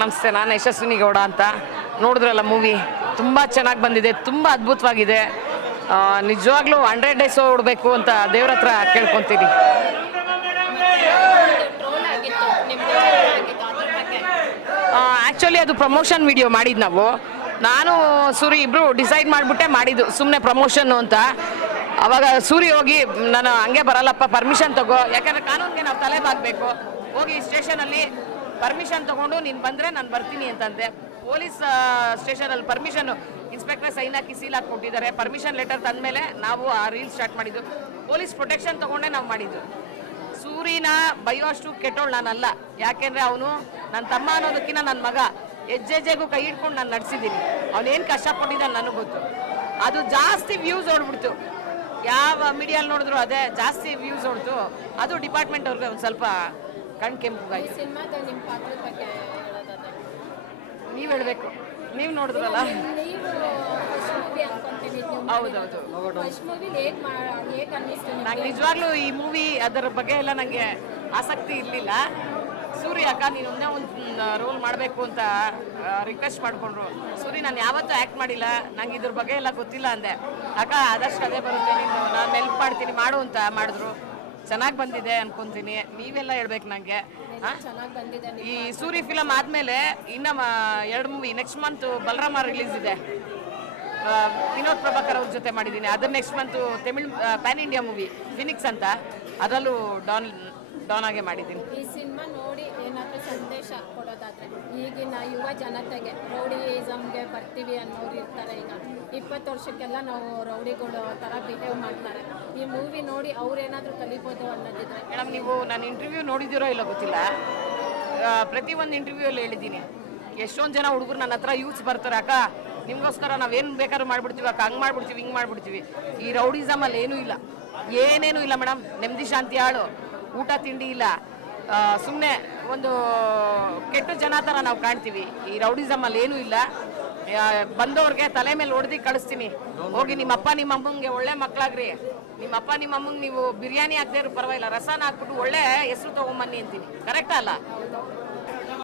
ನಮಸ್ತೆ, ನಾನು ಯಶಸ್ವಿನಿ ಗೌಡ ಅಂತ. ನೋಡಿದ್ರಲ್ಲ ಮೂವಿ, ತುಂಬ ಚೆನ್ನಾಗಿ ಬಂದಿದೆ, ತುಂಬ ಅದ್ಭುತವಾಗಿದೆ. ನಿಜವಾಗ್ಲೂ 100 ಡೇಸ್ ಓಡಬೇಕು ಅಂತ ದೇವ್ರ ಹತ್ರ ಕೇಳ್ಕೊತೀನಿ. ಆ್ಯಕ್ಚುಲಿ ಅದು ಪ್ರಮೋಷನ್ ವಿಡಿಯೋ ಮಾಡಿದ್ದು ನಾನು ಸೂರಿ ಇಬ್ಬರು ಡಿಸೈಡ್ ಮಾಡಿಬಿಟ್ಟೆ ಮಾಡಿದ್ದು, ಸುಮ್ಮನೆ ಪ್ರಮೋಷನ್ನು ಅಂತ. ಅವಾಗ ಸೂರಿ ಹೋಗಿ ನಾನು ಹಂಗೆ ಬರಲ್ಲಪ್ಪ, ಪರ್ಮಿಷನ್ ತಗೋ, ಯಾಕಂದರೆ ಕಾನೂನಿಗೆ ನಾವು ತಲೆ ಬಾಗಬೇಕು, ಹೋಗಿ ಸ್ಟೇಷನಲ್ಲಿ ಪರ್ಮಿಷನ್ ತೊಗೊಂಡು ನೀನು ಬಂದರೆ ನಾನು ಬರ್ತೀನಿ ಅಂತಂದೆ. ಪೊಲೀಸ್ ಸ್ಟೇಷನಲ್ಲಿ ಪರ್ಮಿಷನ್ ಇನ್ಸ್ಪೆಕ್ಟರ್ ಸೈನ್ ಹಾಕಿ ಸೀಲ್ ಹಾಕಿ ಕೊಟ್ಟಿದ್ದಾರೆ. ಪರ್ಮಿಷನ್ ಲೆಟರ್ ತಂದಮೇಲೆ ನಾವು ಆ ರೀಲ್ ಸ್ಟಾರ್ಟ್ ಮಾಡಿದ್ದು. ಪೊಲೀಸ್ ಪ್ರೊಟೆಕ್ಷನ್ ತೊಗೊಂಡೇ ನಾವು ಮಾಡಿದ್ದು. ಸೂರಿನ ಬೈಯೋಷ್ಟು ಕೆಟ್ಟೋಳು ನಾನಲ್ಲ, ಯಾಕೆಂದರೆ ಅವನು ನನ್ನ ತಮ್ಮ ಅನ್ನೋದಕ್ಕಿಂತ ನನ್ನ ಮಗ. ಹೆಜ್ಜೆಗೂ ಕೈ ಹಿಡ್ಕೊಂಡು ನಾನು ನಡೆಸಿದ್ದೀನಿ. ಅವನೇನು ಕಷ್ಟಪಟ್ಟಿದ್ದಾನೆ ನನಗೆ ಗೊತ್ತು. ಅದು ಜಾಸ್ತಿ ವ್ಯೂಸ್ ಓಡ್ಬಿಡ್ತು, ಯಾವ ಮೀಡಿಯಲ್ಲಿ ನೋಡಿದ್ರು ಅದೇ ಜಾಸ್ತಿ ವ್ಯೂಸ್ ಓಡ್ತು. ಅದು ಡಿಪಾರ್ಟ್ಮೆಂಟ್ ಅವ್ರಿಗೆ ಒಂದು ಸ್ವಲ್ಪ ಕಣ್ ಕೆಂಪುಗಾಯ್ತು. ನೀವು ಹೇಳಬೇಕು, ನೀವು ನೋಡಿದ್ರಲ್ಲ. ಹೌದೌದು, ನಂಗೆ ನಿಜವಾಗ್ಲೂ ಈ ಮೂವಿ ಅದರ ಬಗ್ಗೆ ಎಲ್ಲ ನನಗೆ ಆಸಕ್ತಿ ಇರಲಿಲ್ಲ. ಸೂರಿ ಅಕ್ಕ ನೀನು ಒಂದೇ ಒಂದು ರೋಲ್ ಮಾಡಬೇಕು ಅಂತ ರಿಕ್ವೆಸ್ಟ್ ಮಾಡಿಕೊಂಡ್ರು. ಸೂರಿ ನಾನು ಯಾವತ್ತೂ ಆ್ಯಕ್ಟ್ ಮಾಡಿಲ್ಲ, ನಂಗೆ ಇದ್ರ ಬಗ್ಗೆ ಎಲ್ಲ ಗೊತ್ತಿಲ್ಲ ಅಂದೆ. ಅಕ್ಕ ಆದಷ್ಟು ಅದೇ ಬರುತ್ತೆ, ನೀನು ನಾನು ಹೆಲ್ಪ್ ಮಾಡ್ತೀನಿ ಮಾಡು ಅಂತ ಮಾಡಿದ್ರು. ಚೆನ್ನಾಗಿ ಬಂದಿದೆ ಅನ್ಕೊಂತೀನಿ. ನೀವೆಲ್ಲ ಹೇಳ್ಬೇಕು ನನಗೆ. ಈ ಸೂರಿ ಫಿಲಮ್ ಆದಮೇಲೆ ಇನ್ನು 2 movie next month Balarama release ಇದೆ. ವಿನೋದ್ ಪ್ರಭಾಕರ್ ಅವ್ರ ಜೊತೆ ಮಾಡಿದ್ದೀನಿ. ಅದರ next month Tamil PAN India movie Phoenix ಅಂತ, ಅದರಲ್ಲೂ ಡಾನ್ ಆಗಿ ಮಾಡಿದ್ದೀನಿ. ಈ ಸಿನಿಮಾ ನೋಡಿ ಏನಾದರೂ ಸಂದೇಶ ಕೊಡೋದಾದರೆ, ಈಗಿನ ಯುವ ಜನತೆಗೆ ರೌಡಿಯಿಸಮ್ಗೆ ಬರ್ತೀವಿ ಅನ್ನೋರು ಇರ್ತಾರೆ. ಈಗ 20 ವರ್ಷಕ್ಕೆಲ್ಲ ನಾವು ರೌಡಿಗಳು ಥರ ಬಿಹೇವ್ ಮಾಡ್ತಾರೆ. ಈ ಮೂವಿ ನೋಡಿ ಅವ್ರೇನಾದರೂ ಕಲಿಬೋದು ಅನ್ನೋದಿದ್ರೆ. ಮೇಡಮ್, ನೀವು ನಾನು ಇಂಟರ್ವ್ಯೂ ನೋಡಿದ್ದೀರೋ ಇಲ್ಲ ಗೊತ್ತಿಲ್ಲ, ಪ್ರತಿಯೊಂದು ಇಂಟರ್ವ್ಯೂಲ್ಲಿ ಹೇಳಿದ್ದೀನಿ. ಎಷ್ಟೊಂದು ಜನ ಹುಡುಗರು ನನ್ನ ಹತ್ರ ಯೂಸ್ ಬರ್ತಾರೆ, ಅಕ್ಕ ನಿಮಗೋಸ್ಕರ ನಾವೇನು ಬೇಕಾದ್ರೂ ಮಾಡಿಬಿಡ್ತೀವಿ ಅಕ್ಕ, ಹಂಗೆ ಮಾಡಿಬಿಡ್ತೀವಿ ಹಿಂಗೆ ಮಾಡಿಬಿಡ್ತೀವಿ. ಈ ರೌಡಿಸಮಲ್ಲಿ ಏನೂ ಇಲ್ಲ, ಏನೇನೂ ಇಲ್ಲ ಮೇಡಮ್. ನೆಮ್ಮದಿ ಶಾಂತಿ ಹಾಳು, ಊಟ ತಿಂಡಿ ಇಲ್ಲ, ಸುಮ್ಮನೆ ಒಂದು ಕೆಟ್ಟ ಜನ ಥರ ನಾವು ಕಾಣ್ತೀವಿ. ಈ ರೌಡಿಸಮಲ್ಲಿ ಏನೂ ಇಲ್ಲ. ಬಂದವ್ರಿಗೆ ತಲೆ ಮೇಲೆ ಹೊಡೆದು ಕಳಿಸ್ತೀನಿ, ಹೋಗಿ ನಿಮ್ಮಪ್ಪ ನಿಮ್ಮ ಅಮ್ಮಂಗೆ ಒಳ್ಳೆ ಮಕ್ಕಳಾಗ್ರಿ, ನಿಮ್ಮಪ್ಪ ನಿಮ್ಮ ಅಮ್ಮಂಗೆ ನೀವು ಬಿರಿಯಾನಿ ಹಾಕ್ದೇ ಇರೋ ಪರವಾಗಿಲ್ಲ, ರಸನ ಹಾಕ್ಬಿಟ್ಟು ಒಳ್ಳೆ ಹೆಸರು ತೊಗೊಂಬನ್ನಿ ಅಂತೀನಿ. ಕರೆಕ್ಟಾ ಅಲ್ಲ?